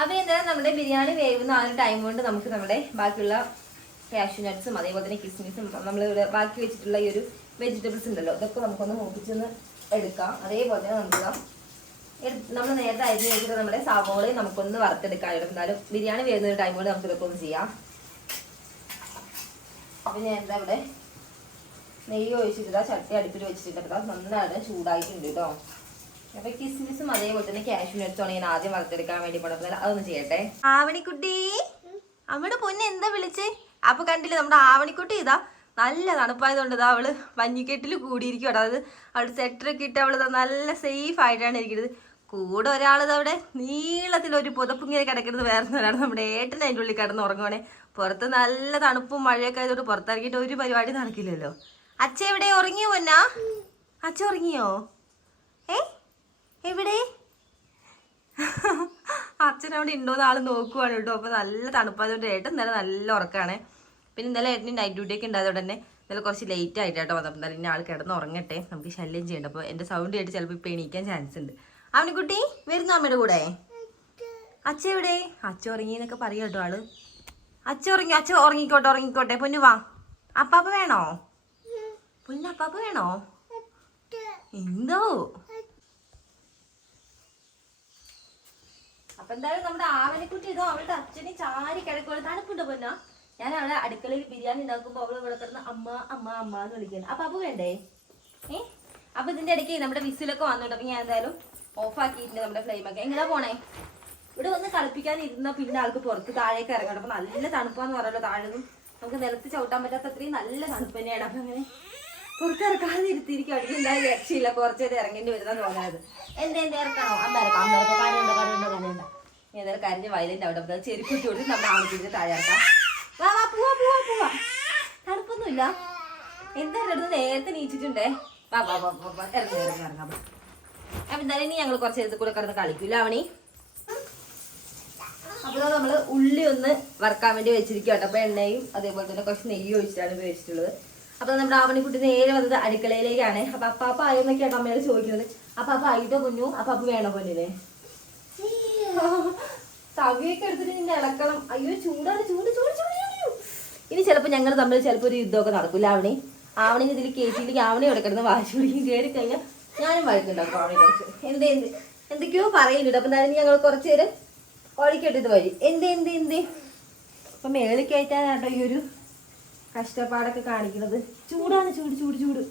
അപ്പോൾ എന്തായാലും നമ്മുടെ ബിരിയാണി വേവുന്ന ആ ഒരു ടൈം കൊണ്ട് നമുക്ക് നമ്മുടെ ബാക്കിയുള്ള കാഷ്യൂ നട്ട്സും അതേപോലെ തന്നെ കിസ്മിസും നമ്മളിവിടെ ബാക്കി വെച്ചിട്ടുള്ള ഈ ഒരു വെജിറ്റബിൾസ് ഉണ്ടല്ലോ, ഇതൊക്കെ നമുക്കൊന്ന് മൂപ്പിച്ചൊന്ന് എടുക്കാം. അതേപോലെ തന്നെ നമുക്ക് നമ്മൾ നേരത്തെ അരിഞ്ഞ് വെച്ചിട്ട് നമ്മുടെ സവോളയും നമുക്കൊന്ന് വറുത്തെടുക്കാൻ. എന്നാലും ബിരിയാണി വേവുന്ന ഒരു ടൈം കൊണ്ട് നമുക്ക് ഇതൊക്കെ ഒന്ന് ചെയ്യാം. അപ്പം ഞാൻ എന്താ ഇവിടെ നെയ്യ് ഒഴിച്ചിട്ട് ചട്ടി അടുപ്പിൽ വെച്ചിട്ട് നന്നായിട്ട് ചൂടായിട്ടുണ്ട് കേട്ടോ. അപ്പൊ കിസ്മിസും അതേപോലെ തന്നെ കാഷ്യൂ നട്ട്സുമാണ് ഞാൻ ആദ്യം വറുത്തെടുക്കാൻ വേണ്ടി പോണത്. അതൊന്ന് ചെയ്യട്ടെ. ആവണിക്കുട്ടി, അവിടെ പൊന്നെ എന്താ വിളിച്ചേ? അപ്പൊ കണ്ടില്ലേ നമ്മുടെ ആവണിക്കുട്ടി ഇതാ നല്ല തണുപ്പായതുകൊണ്ട് ഇതാ അവള് മഞ്ഞിക്കെട്ടിൽ കൂടിയിരിക്കും. അതായത് അവള് സെറ്ററൊക്കെ ഇട്ട് അവള് നല്ല സേഫ് ആയിട്ടാണ് ഇരിക്കുന്നത്. കൂടെ ഒരാളിത് അവിടെ നീളത്തിലൊരു പുതപ്പിങ്ങനെ കിടക്കുന്നത് വേറെ ഒരാൾ നമ്മുടെ ഏട്ടൻ അതിൻ്റെ ഉള്ളിൽ കിടന്ന് ഉറങ്ങുവാണേ. പുറത്ത് നല്ല തണുപ്പും മഴയൊക്കെ ആയതുകൊണ്ട് പുറത്തിറങ്ങിയിട്ട് ഒരു പരിപാടി നടക്കില്ലല്ലോ. അച്ഛ എവിടെ ഉറങ്ങിയോ പൊന്നാ? അച്ഛ ഉറങ്ങിയോ? എവിടെ? അച്ഛൻ അവിടെ ഉണ്ടോന്ന് ആള് നോക്കുവാണ് കേട്ടോ. അപ്പൊ നല്ല തണുപ്പായതുകൊണ്ട് ഏട്ടൻ ഇന്നലെ നല്ല ഉറക്കാണ്. പിന്നെ ഇന്നലെ ഏട്ടന് നൈറ്റ് ഡ്യൂട്ടി ഒക്കെ ഉണ്ടായതുകൊണ്ട് തന്നെ ഇന്നലെ കുറച്ച് ലേറ്റ് ആയിട്ടോ വന്നപ്പോൾ എന്തായാലും ഇന്ന ആൾ കിടന്ന് ഉറങ്ങട്ടെ, നമുക്ക് ശല്യം ചെയ്യണ്ട. അപ്പോൾ എൻ്റെ സൗണ്ട് കേട്ട് ചിലപ്പോൾ ഇപ്പം എണീക്കാൻ ചാൻസ് ഉണ്ട്. അവനിക്കുട്ടി വരുന്നു അമ്മയുടെ കൂടെ? അച്ഛ എവിടെ? അച്ഛ ഉറങ്ങി എന്നൊക്കെ പറയാം കേട്ടോ ആള്. അച്ഛ ഉറങ്ങി, അച്ഛ ഉറങ്ങിക്കോട്ടെ പൊന്നു വാ. അപ്പാപ്പ വേണോ? പൊന്നു അപ്പാപ്പ വേണോ? എന്തോ അപ്പൊ എന്തായാലും നമ്മുടെ ആവനിക്കുട്ടി ഇതോ അവളുടെ അച്ഛനെ ചാരി കിടക്കുവാണ്. തണുപ്പുണ്ടോ പൊന്നാ? ഞാൻ അവളെ അടുക്കളയിൽ ബിരിയാണി ഉണ്ടാക്കുമ്പോൾ അവള് ഇവിടെ കിടന്ന് അമ്മ അമ്മ അമ്മ എന്ന് വിളിക്കുന്നു. അപ്പൊ അപ്പൊ വേണ്ടേ? അപ്പൊ ഇതിന്റെ ഇടയ്ക്ക് നമ്മുടെ വിസിലൊക്കെ വന്നോണ്ട് അപ്പൊ ഞാൻ എന്തായാലും ഓഫ് ആക്കിയിട്ടുണ്ട് നമ്മുടെ ഫ്ലെയിമൊക്കെ. എങ്ങനെയാ പോണേ? ഇവിടെ വന്ന് കളിപ്പിക്കാൻ ഇരുന്ന പിന്നെ ആൾക്ക് പുറത്ത് താഴേക്ക് ഇറങ്ങണം. അപ്പൊ നല്ല തണുപ്പാന്ന് പറയല്ലോ. താഴെന്നും നമുക്ക് നിലത്ത് ചവിട്ടാൻ പറ്റാത്ത അത്രയും നല്ല തണുപ്പ് തന്നെയാണ്. അപ്പൊ അങ്ങനെ പുറത്തിറക്കാതെ ഇരുത്തിയിരിക്കും. അടിക്കും എന്തായാലും രക്ഷയില്ല, കുറച്ചേരം ഇറങ്ങേണ്ടി വരുന്ന തോന്നുന്നത്. എന്തേലും ഇറക്കണോ? അമ്മ കരയുണ്ടോ? ഏതായാലും കരഞ്ഞ് വയലന്റ് അവിടെ ചെരുപ്പിട്ട് കൊടുത്ത് നമ്മുടെ ആവശ്യത്തിന് താഴെ ഇറക്കാം. വാ വാ പോവാ പോവാ പോവാ. തണുപ്പൊന്നുമില്ല. എന്തായാലും എടുത്ത് നേരത്തെ നീച്ചിട്ടുണ്ടേ. വാ വാ വാ വാ ഇറങ്ങാം. അപ്പൊ എന്തായാലും ഇനി ഞങ്ങൾ കുറച്ച് നേരത്തെ കൂടെ കിടന്ന് കളിക്കില്ല അവണി. അപ്പോൾ നമ്മള് ഉള്ളി ഒന്ന് വറക്കാൻ വേണ്ടി വെച്ചിരിക്കും കേട്ടോ. അപ്പൊ എണ്ണയും അതേപോലെ തന്നെ കുറച്ച് നെയ്യ് ഒഴിച്ചിട്ടാണ് ഉപയോഗിച്ചിട്ടുള്ളത്. അപ്പൊ നമ്മുടെ ആവണിക്കുട്ടി നേരെ വന്നത് അടുക്കളയിലേക്കാണ്. അപ്പൊ അപ്പാപ്പ ആയോന്നൊക്കെയാണ് അമ്മയോട് ചോദിക്കുന്നത്. അപ്പാപ്പ ആയിട്ടോ പൊന്നു? അപ്പാപ്പ വേണോ പൊന്നിനെ? തവിയൊക്കെ എടുത്തിട്ട് നിന്നെ ഇളക്കണം. അയ്യോ ചൂടാണ്, ചൂട് ചൂട് ചൂട്. ഇനി ചിലപ്പോ ഞങ്ങൾ തമ്മിൽ ചിലപ്പോ ഒരു യുദ്ധമൊക്കെ നടക്കില്ല. ആവണിന് ഇതിൽ കയറ്റിയില്ലെങ്കിൽ ആവണി ഇവിടെ കിടന്ന് വാശി പിടിക്കും. കയറി കഴിഞ്ഞാൽ ഞാനും വഴക്കുണ്ടാക്കും ആവണി കുറച്ച്. എന്തൊക്കെയോ പറയുന്നുണ്ട്. അപ്പൊ എന്തായാലും ഞങ്ങൾ കുറച്ചു നേരം ഒഴിക്കെട്ടിത് വഴി എന്തേ അപ്പൊ മേളിക്കയറ്റാനാട്ടോ ഈ ഒരു കഷ്ടപ്പാടൊക്കെ കാണിക്കുന്നത്. ചൂടാണ്, ചൂട് ചൂട് ചൂട്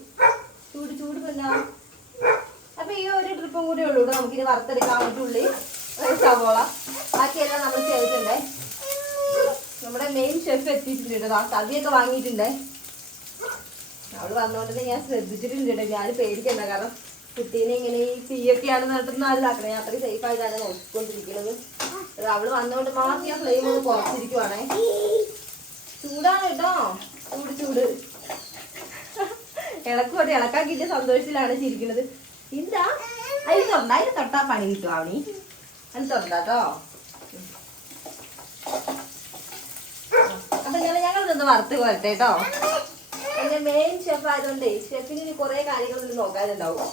ചൂട് ചൂട് പിന്നെ. അപ്പൊ ഈ ഒരു ട്രിപ്പും കൂടെ ഉള്ളൂ കേട്ടോ. നമുക്കിനി വറുത്തെടുക്കാൻ ഉള്ളി ഒരു സവോള ബാക്കിയെല്ലാം നമ്മൾ ചെയ്തിട്ടുണ്ടേ. നമ്മുടെ മെയിൻ ഷെഫ് എത്തിയിട്ടുണ്ട് കേട്ടോ. ആ തവിയൊക്കെ വാങ്ങിയിട്ടുണ്ടേ. അവള് വന്നോണ്ടത് ഞാൻ ശ്രദ്ധിച്ചിട്ടുണ്ട് കേട്ടോ. ഞാൻ പേടിക്കണ്ട, കാരണം കുട്ടീനെ ഇങ്ങനെ ഈ തീയൊക്കെയാണ് നടത്തുന്നതല്ല. അത്രയും അത്രയും സേഫ് ആയിട്ടാണ് നോക്കിക്കൊണ്ടിരിക്കുന്നത്. അവള് വന്നോണ്ട് മാത്രം ഞാൻ ഫ്ലെയിം ഒന്ന് കുറച്ചിരിക്കുവാണേ. ചൂടാണ് കേട്ടോ, ചൂട് ചൂട്. ഇളക്കോട്ടെ, ഇളക്കാക്കിയിട്ട് സന്തോഷത്തിലാണ് ചിരിക്കുന്നത്. എന്താ അതിൽ തുറന്ന അതിൽ തൊട്ടാ പണി കിട്ടും അവണി. അത് തുറന്നാട്ടോ. അപ്പൊ ഞങ്ങൾ നിന്ന് വറുത്ത് പോരട്ടെ കേട്ടോ. എന്റെ മെയിൻ ഷെഫ് ആയതുകൊണ്ടേ ഷെഫിന് കുറെ കാര്യങ്ങളൊന്നും നോക്കാനുണ്ടാവും.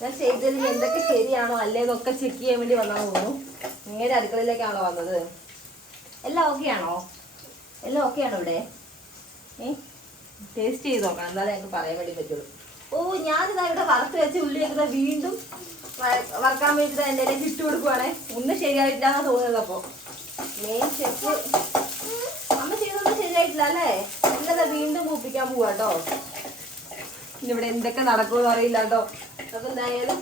ഞാൻ ചെയ്തതിൽ എന്തൊക്കെ ശരിയാണോ അല്ലേന്നൊക്കെ ചെക്ക് ചെയ്യാൻ വേണ്ടി വന്നാൽ തോന്നുന്നു. നേരെ അടുക്കളയിലേക്കാണോ വന്നത്? എല്ലാം ഓക്കെ ആണോ? എല്ലാം ഓക്കെ ആണോ ഇവിടെ? ടേസ്റ്റ് ചെയ്ത് നോക്കണം, എന്നാലേ ഞങ്ങൾക്ക് പറയാൻ വേണ്ടി പറ്റുള്ളൂ. ഓ ഞാനിതാ ഇവിടെ വറുത്ത് വെച്ച് ഉള്ളി വെക്കുന്ന വീണ്ടും വറക്കാൻ വേണ്ടിയിട്ട് എൻ്റെ ഇട്ട് കൊടുക്കുവാണേ. ഒന്നും ശരിയായിട്ടില്ലാന്നാ തോന്നുന്നത്. അപ്പൊ മെയിൻ ഷെഫ് അമ്മ ചെയ്തൊന്നും ശരിയായിട്ടില്ല അല്ലേ? നല്ലതാ, വീണ്ടും പൂപ്പിക്കാൻ പോവാ കേട്ടോ. ഇവിടെ എന്തൊക്കെ നടക്കുമെന്ന് അറിയില്ല കേട്ടോ. അപ്പൊ എന്തായാലും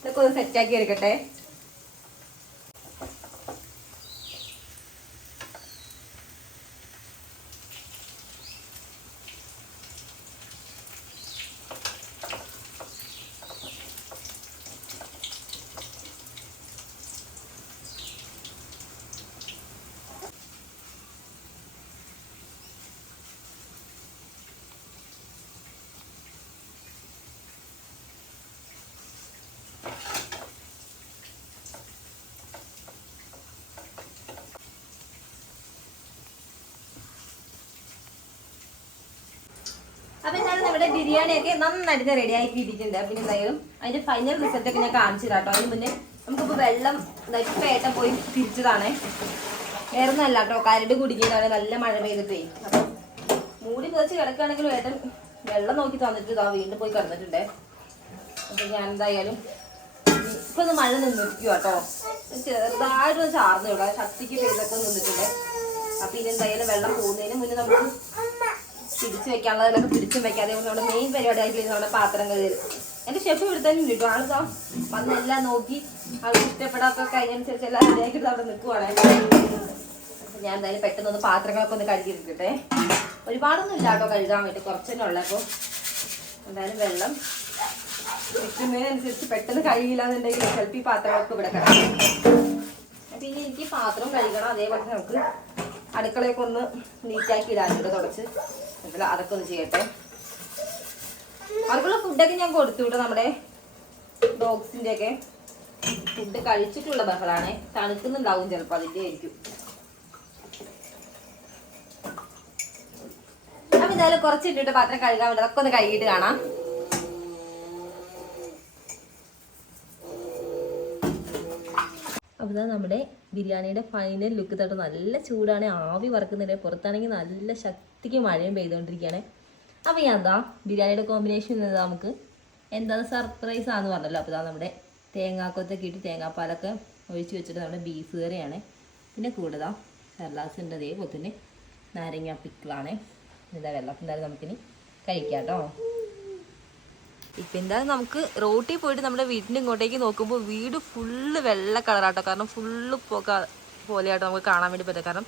ഇതൊക്കെ ഒന്ന് സെറ്റാക്കി എടുക്കട്ടെ. അപ്പൊ എന്തായാലും നമ്മുടെ ബിരിയാണിയൊക്കെ നന്നായിട്ട് റെഡി ആക്കി ഇട്ടിട്ടുണ്ട്. പിന്നെ എന്തായാലും അതിന്റെ ഫൈനൽ റിസൾട്ട് ഒക്കെ ഞാൻ കാണിച്ചു തരാം കേട്ടോ. അതിന് മുന്നേ നമുക്കിപ്പോൾ വെള്ളം ഇപ്പം ഏട്ടൻ പോയി തിരിച്ചതാണേ. വേറൊന്നല്ല കേട്ടോ, കരട് കുടിക്കുന്നതാണ് നല്ല മഴ പെയ്തിട്ടേ. അപ്പം മൂടി കുറച്ച് കിടക്കുകയാണെങ്കിലും ഏട്ടൻ വെള്ളം നോക്കി തന്നിട്ട് ഇതാ വീണ്ടും പോയി കിടന്നിട്ടുണ്ടേ. അപ്പൊ ഞാൻ എന്തായാലും ഇപ്പൊ ഒന്ന് മഴ നിന്നിരിക്കുക കേട്ടോ. ചെറുതായിട്ടൊന്ന് ചാർന്ന് ഇവിടെ ശക്തിക്ക് പെയ്തൊക്കെ നിന്നിട്ടുണ്ട്. അപ്പൊ ഇനി എന്തായാലും വെള്ളം പോകുന്നതിന് മുന്നേ നമുക്ക് പിടിച്ചു വെക്കാനുള്ളതിലൊക്കെ പിടിച്ചും വെക്കാതെ നമ്മുടെ മെയിൻ പരിപാടി ആയിട്ട് നമ്മുടെ പാത്രം കഴുകൽ. എന്റെ ഷെഫ് ഇവിടെ തന്നെ ഉണ്ട് കേട്ടോ. ആളിതാ വന്നെല്ലാം നോക്കി ആൾക്ക് ഇഷ്ടപ്പെടാത്ത കഴിഞ്ഞനുസരിച്ച് എല്ലാം റെഡിയാക്കിയിട്ട് അവിടെ നിൽക്കുവാണ്. ഞാൻ എന്തായാലും പെട്ടെന്ന് പാത്രങ്ങളൊക്കെ ഒന്ന് കഴുകിയിരിക്കട്ടെ. ഒരുപാടൊന്നും ഇല്ല കേട്ടോ കഴുകാൻ വേണ്ടി, കുറച്ചെന്നെ ഉള്ളപ്പോൾ. എന്തായാലും വെള്ളം വെക്കുന്നതിനനുസരിച്ച് പെട്ടെന്ന് കഴുകില്ലാന്നുണ്ടെങ്കിൽ ചിലപ്പോൾ ഈ പാത്രങ്ങളൊക്കെ ഇവിടെ കിടക്കും. അപ്പം ഇനി എനിക്ക് പാത്രം കഴുകണം. അതേപോലെ നമുക്ക് അടുക്കളയൊക്കെ ഒന്ന് നീറ്റാക്കി ഇടാനുണ്ട് തുടച്ച്. എന്നിട്ട് അതൊക്കെ ഒന്ന് ചെയ്യട്ടെ. അവർക്കുള്ള ഫുഡൊക്കെ ഞാൻ കൊടുത്തു വിട്ടു. നമ്മുടെ ഡോഗ്സിൻ്റെ ഒക്കെ ഫുഡ് കഴിച്ചിട്ടുള്ള ബഹളാണ്. തണുക്കുന്നുണ്ടാവും ചിലപ്പോൾ, അതിൻ്റെ ആയിരിക്കും. അപ്പം എന്തായാലും കുറച്ചിട്ടിട്ട് പാത്രം കഴുകാൻ വേണ്ടി അതൊക്കെ ഒന്ന് കഴുകിയിട്ട് കാണാം. അപ്പോൾ ഇതാ നമ്മുടെ ബിരിയാണിയുടെ ഫൈനൽ ലുക്ക് തൊട്ട്. നല്ല ചൂടാണ്, ആവി വറക്കുന്നില്ല. പുറത്താണെങ്കിൽ നല്ല ശക്തിക്ക് മഴയും പെയ്തുകൊണ്ടിരിക്കുകയാണ്. അപ്പോൾ ഞാൻ എന്താ ബിരിയാണിയുടെ കോമ്പിനേഷൻ നമുക്ക് എന്താ സർപ്രൈസ് ആണെന്ന് പറഞ്ഞല്ലോ. അപ്പോൾ ഇതാ നമ്മുടെ തേങ്ങാക്കൊത്തൊക്കെ ഇട്ട് തേങ്ങാപ്പാലൊക്കെ ഒഴിച്ച് വെച്ചിട്ട് നമ്മുടെ ബീഫ് കറിയാണ്. പിന്നെ കൂടുതൽ സലാഡ്സ് ഉണ്ട്. അതേപോലെ തന്നെ നാരങ്ങ പിക്കിളാണ്. എന്താ വെള്ളം എന്തായാലും നമുക്കിനി കഴിക്കാം കേട്ടോ. ഇപ്പം എന്തായാലും നമുക്ക് റോട്ടിൽ പോയിട്ട് നമ്മുടെ വീടിൻ്റെ ഇങ്ങോട്ടേക്ക് നോക്കുമ്പോൾ വീട് ഫുള്ള് വെള്ള കളറാട്ടോ. കാരണം ഫുള്ള് പോലെയാട്ടോ നമുക്ക് കാണാൻ വേണ്ടി പറ്റും. കാരണം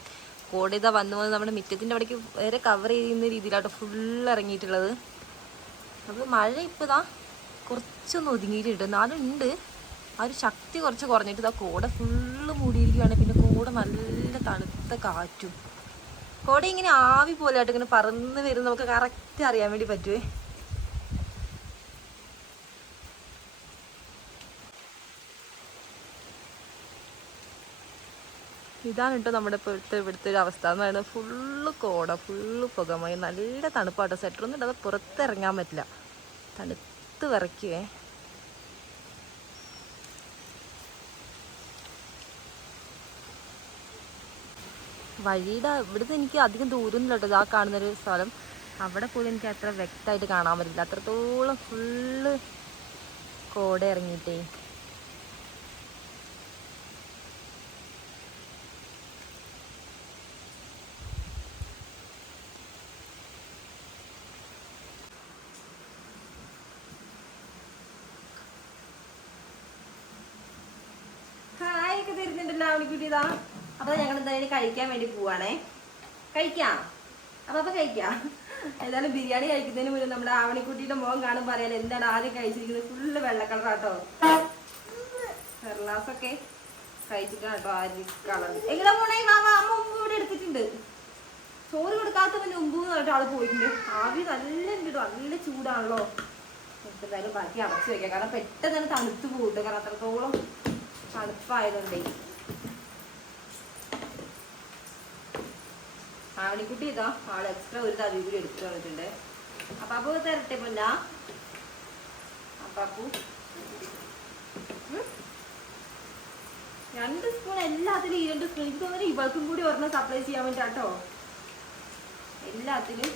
കോട വന്നു നമ്മുടെ മുറ്റത്തിൻ്റെ അവിടേക്ക് വരെ കവർ ചെയ്യുന്ന രീതിയിലാട്ടോ ഫുള്ള് ഇറങ്ങിയിട്ടുള്ളത്. അപ്പോൾ മഴ ഇപ്പോൾ ഇതാ കുറച്ചൊന്ന് ഒതുങ്ങിയിട്ടുണ്ട്. എന്നാലും ഉണ്ട് ആ ഒരു ശക്തി കുറച്ച് കുറഞ്ഞിട്ട് ഇതാ കോട ഫുള്ള് മൂടിയിരിക്കുകയാണ്. പിന്നെ കോട നല്ല തണുത്ത കാറ്റും. കോട ഇങ്ങനെ ആവി പോലെ ആയിട്ട് ഇങ്ങനെ പറന്ന് വരും. നമുക്ക് കറക്റ്റ് അറിയാൻ വേണ്ടി പറ്റുമേ. ഇതാണ് കേട്ടോ നമ്മുടെ ഇവിടുത്തെ ഒരു അവസ്ഥ എന്ന് പറയുന്നത്. ഫുള്ള് കോട, ഫുള്ള് പുകമയം, നല്ല തണുപ്പാട്ടോ. സ്വെറ്ററൊന്നും ഇടാതെ പുറത്തിറങ്ങാൻ പറ്റില്ല, തണുത്ത് വിറയ്ക്കുവേ. വഴിയുടെ ഇവിടുന്ന് എനിക്ക് അധികം ദൂരമൊന്നും കേട്ടോ. ഇതാ കാണുന്നൊരു സ്ഥലം, അവിടെ പോലും എനിക്ക് അത്ര വ്യക്തമായിട്ട് കാണാൻ പറ്റില്ല. അത്രത്തോളം ഫുള്ള് കോട ഇറങ്ങിയിട്ടേ. ഹായ് ഒക്കെ തരുന്നുണ്ടല്ലോ അവണിക്കുട്ടിതാ. അപ്പോൾ ഞങ്ങൾ എന്തായാലും കഴിക്കാൻ വേണ്ടി പോവാണേ. കഴിക്കാം, അപ്പോൾ കഴിക്കാം. എന്തായാലും ബിരിയാണി കഴിക്കുന്നതിന് മുന്നേ നമ്മുടെ ആവണിക്കുട്ടിയുടെ മുഖം കാണുമ്പോൾ അറിയാലോ എന്താണ് ആദ്യം കഴിച്ചിരിക്കുന്നത്. ഫുള്ള് വെള്ള കളറാട്ടോ. സെർലാസൊക്കെ കഴിച്ചിട്ടാണ് കേട്ടോ ആര് കളർ. എങ്ങനെ പോണേ മാമ? അമ്മ മുമ്പ് ഇവിടെ എടുത്തിട്ടുണ്ട്. ചോറ് കൊടുക്കാത്ത പിന്നെ മുമ്പ് കേട്ടോ ആള് പോയിട്ടുണ്ട്. ആവി നല്ല ഉണ്ട് കേട്ടോ, നല്ല ചൂടാണല്ലോ. എന്തായാലും ബാക്കി അടച്ചു വെക്കാം. കാരണം പെട്ടെന്ന് തന്നെ തണുത്ത് പോയിട്ട്, കാരണം അത്രത്തോളം തണുപ്പായതുകൊണ്ടേ. ആവണിക്കുട്ടി ഇതാ ആള് എക്സ്ട്രാ ഒരു തവി കൂടി എടുത്തു വന്നിട്ടുണ്ട്. അപ്പാപ്പു തരട്ടെ പൊന്ന? അപ്പാപ്പു 2 സ്പൂൺ എല്ലാത്തിനും. ഈ 2 സ്പൂൺ എനിക്ക് തോന്നുന്നു ഇവൾക്കും കൂടി ഒരെണ്ണം സപ്ലൈ ചെയ്യാൻ വേണ്ടിട്ടോ. എല്ലാത്തിനും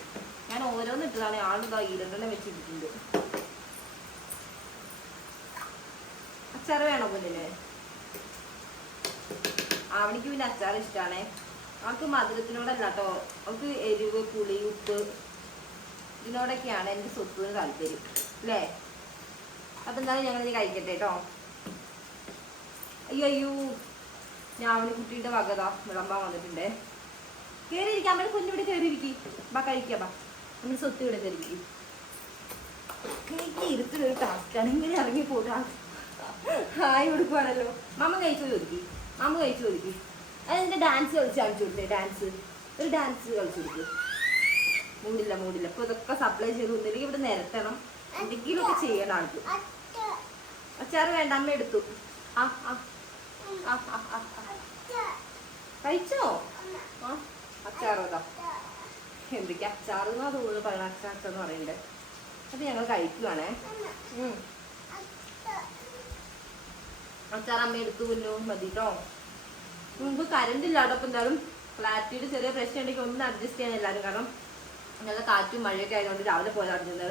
ഞാൻ ഓരോന്ന് ഇട്ടതാണ്. ആളിതാ ഈ 2 വെച്ചിട്ടുണ്ട്. അച്ചാറ് വേണോ പൊന്നിന്? ആവണിക്ക് പിന്നെ അച്ചാർ ഇഷ്ടമാണേ. അവൾക്ക് മധുരത്തിനോടല്ല കേട്ടോ, അവൾക്ക് എരിവ്, പുളി, ഉപ്പ് ഇതിനോടൊക്കെയാണ് എൻ്റെ സ്വത്തിന് താല്പര്യം അല്ലേ. അപ്പം എന്തായാലും ഞങ്ങളിത് കഴിക്കട്ടെ കേട്ടോ. അയ്യോ ഞാവണിക്കുട്ടിയുടെ വകതാ വിളമ്പാൻ വന്നിട്ടുണ്ടേ. കയറിയിരിക്കാം, നമ്മുടെ കുഞ്ഞിവിടെ കയറിയിരിക്കും. ബാ കഴിക്കാം, ബാ നമ്മൾ സ്വത്ത് ഇവിടെ കയറിയിരിക്കും. എനിക്ക് ഇരുത്തിലൊരു ടാസ്ക്കാണ്, ഇങ്ങനെ ഇറങ്ങി പോകാം. ഹായ് കൊടുക്കുവാണല്ലോ. മാമ കഴിച്ചു ചോദിക്കും, മാമ കഴിച്ചു ചോദിക്കും. അതിൻ്റെ ഡാൻസ് കളിച്ച് കാണിച്ചു കൊടുത്തേ. ഡാൻസ് ഒരു ഡാൻസ് കളിച്ചു കൊടുക്കും. മൂടില്ല. അപ്പോൾ ഇതൊക്കെ സപ്ലൈ ചെയ്ത് കൊണ്ടിരിക്കും. ഇവിടെ നിരത്തണം, എന്തെങ്കിലുമൊക്കെ ചെയ്യണം ആൾക്ക്. അച്ചാറ് വേണ്ട, അമ്മ എടുത്തു. കഴിച്ചോ? അച്ചാറോതാ എന്തൊക്കെ അച്ചാറെന്നാ തോന്നുന്നു പറയണ. അച്ചാറെന്ന് പറയണ്ടേ. അത് ഞങ്ങൾ കഴിക്കുവാണേ. അച്ചാർ അമ്മ എടുത്തു കുഞ്ഞു മതി കേട്ടോ. മുമ്പ് കറണ്ട് ഇല്ലാട്ടോ. അപ്പം എന്തായാലും ഫ്ലാറ്റിയുടെ ചെറിയ പ്രശ്നം ഉണ്ടെങ്കിൽ ഒന്ന് അഡ്ജസ്റ്റ് ചെയ്യാൻ എല്ലാവരും. കാരണം നല്ല കാറ്റും മഴയൊക്കെ ആയതുകൊണ്ട് രാവിലെ പോയാൽ അറിഞ്ഞത്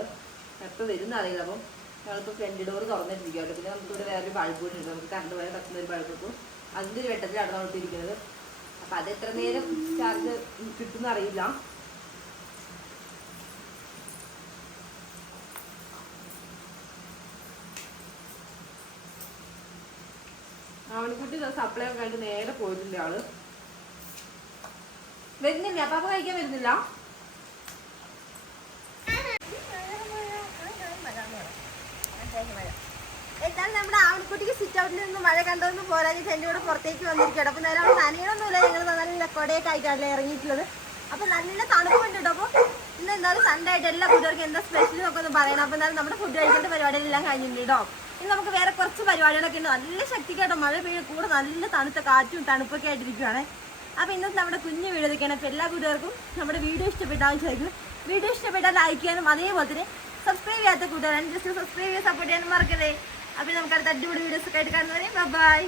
എപ്പോൾ വരുന്ന അറിയില്ല. അപ്പം ഞങ്ങളിപ്പോൾ ഫ്രണ്ട് ഡോർ തുറന്നിട്ടിരിക്കും കേട്ടോ. പിന്നെ നമുക്കിവിടെ വേറൊരു ബൾബ് കൂടി ഉണ്ട്. നമുക്ക് കറണ്ട് പോയാൽ കത്തുന്ന ഒരു ബൾബ് ഇപ്പോൾ അതിൻ്റെ ഒരു വെട്ടത്തിലാണ് നമ്മളിട്ടിരിക്കുന്നത്. അപ്പം അത് എത്ര നേരം ചാർജ് കിട്ടുന്ന അറിയില്ല. അവനെക്കുട്ടി സപ്ലൈ ഒക്കെ ആയിട്ട് നേരെ പോയിട്ടുണ്ട് ആള്. വരുന്നില്ല, പാപ്പ കഴിക്കാൻ വരുന്നില്ല. എന്നാൽ നമ്മുടെ ആവണിക്കുട്ടിക്ക് സിറ്റ് ഔട്ടിൽ നിന്ന് മഴ കണ്ടൊന്നും പോരാഞ്ഞിട്ട് എൻ്റെ കൂടെ പുറത്തേക്ക് വന്നിരിക്കണം. അപ്പം നേരം അവിടെ നനയണമൊന്നുമില്ല, ഞങ്ങൾ നല്ല കൊടയൊക്കെ ആയിട്ടാണല്ലേ ഇറങ്ങിയിട്ടുള്ളത്. അപ്പം നല്ല തണുപ്പുണ്ട് കേട്ടോ. അപ്പോൾ ഇന്ന് എന്തായാലും സൺഡേ ആയിട്ട് എല്ലാ കൂട്ടുകാർക്കും എന്താ സ്പെഷ്യൽ എന്നൊക്കെ ഒന്ന് പറയണം. അപ്പം എന്തായാലും നമ്മുടെ ഫുഡ് കഴിക്കേണ്ട പരിപാടികളെല്ലാം കഴിഞ്ഞിട്ടുണ്ട് കേട്ടോ. ഇനി നമുക്ക് വേറെ കുറച്ച് പരിപാടികളൊക്കെ ഉണ്ട്. നല്ല ശക്തിക്കാട്ടോ മഴ പെയ്യുന്ന കൂടെ നല്ല തണുത്ത കാറ്റും തണുപ്പൊക്കെ ആയിട്ടിരിക്കുകയാണ്. അപ്പോൾ ഇന്നത്തെ നമ്മുടെ കുഞ്ഞു വീഡിയോ ഇതൊക്കെയാണ്. അപ്പോൾ എല്ലാ കൂട്ടുകാർക്കും നമ്മുടെ വീഡിയോ ഇഷ്ടപ്പെട്ടാൽ ചോദിക്കും. വീഡിയോ ഇഷ്ടപ്പെട്ടാൽ ലൈക്ക് ചെയ്യാനും അതേപോലെ തന്നെ സബ്സ്ക്രൈബ് ചെയ്യാത്ത കൂട്ടുകാരാണ് ജസ്റ്റ് സബ്സ്ക്രൈബ് ചെയ്യാൻ സപ്പോർട്ട് ചെയ്യാനും മറക്കരുത്. അപ്പോൾ നമുക്ക് അടുത്ത അടിപൊളി വീഡിയോസ് ഒക്കെ ആയിട്ട് കാണുന്നവരെ ബൈ.